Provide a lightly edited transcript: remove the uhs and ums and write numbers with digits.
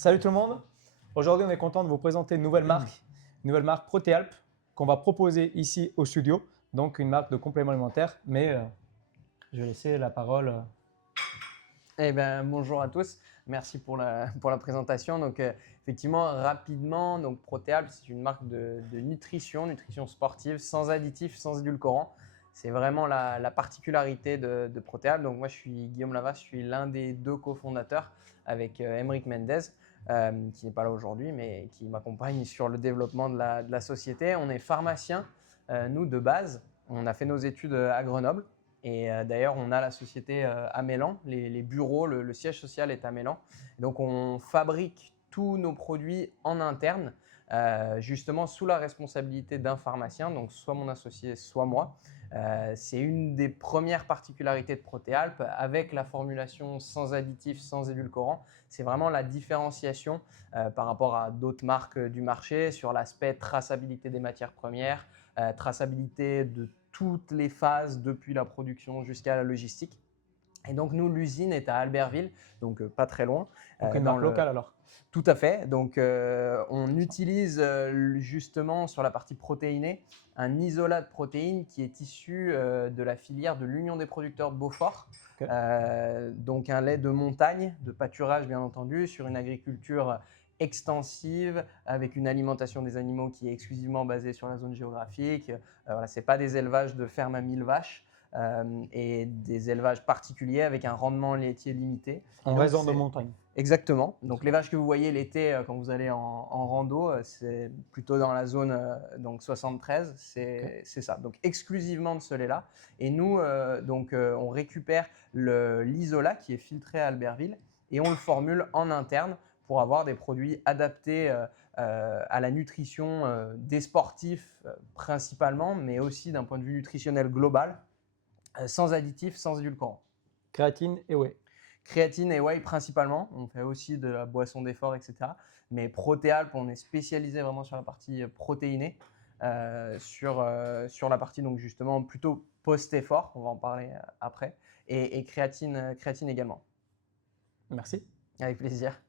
Salut tout le monde. Aujourd'hui, on est content de vous présenter une nouvelle marque Protéalp qu'on va proposer ici au studio. Donc, une marque de compléments alimentaires. Mais je vais laisser la parole. Bonjour à tous, merci pour la présentation. Effectivement, rapidement, Protéalp, c'est une marque de nutrition sportive, sans additifs, sans édulcorants. C'est vraiment la particularité de Protéalp. Donc, moi, je suis Guillaume Lavas, je suis l'un des deux cofondateurs avec Aymeric Mendez, qui n'est pas là aujourd'hui, mais qui m'accompagne sur le développement de la société. On est pharmaciens, nous, de base. On a fait nos études à Grenoble. Et d'ailleurs, on a la société à Mélan, les bureaux, le siège social est à Mélan. Donc, on fabrique tous nos produits en interne, justement sous la responsabilité d'un pharmacien, donc soit mon associé, soit moi. C'est une des premières particularités de Protéalp avec la formulation sans additifs, sans édulcorants. C'est vraiment la différenciation par rapport à d'autres marques du marché sur l'aspect traçabilité des matières premières, traçabilité de toutes les phases depuis la production jusqu'à la logistique. Et donc, nous, l'usine est à Albertville, donc pas très loin. Donc, une marque locale alors. Tout à fait. Donc, on utilise justement sur la partie protéinée un isolat de protéines qui est issu de la filière de l'Union des producteurs de Beaufort. Ok. Donc, un lait de montagne, de pâturage bien entendu, sur une agriculture extensive avec une alimentation des animaux qui est exclusivement basée sur la zone géographique. Voilà, ce n'est pas des élevages de ferme à 1000 vaches. Et des élevages particuliers avec un rendement laitier limité. En raison de montagne. Exactement. Donc les vaches que vous voyez l'été quand vous allez en rando, c'est plutôt dans la zone donc 73, c'est ça. Donc exclusivement de ce lait-là. Et nous, on récupère l'isolat qui est filtré à Albertville et on le formule en interne pour avoir des produits adaptés à la nutrition des sportifs principalement, mais aussi d'un point de vue nutritionnel global. Sans additifs, sans édulcorants. Créatine et whey. Créatine et whey principalement. On fait aussi de la boisson d'effort, etc. Mais Protéalp, on est spécialisé vraiment sur la partie protéinée, sur la partie donc justement plutôt post-effort. On va en parler après. Et créatine également. Merci. Avec plaisir.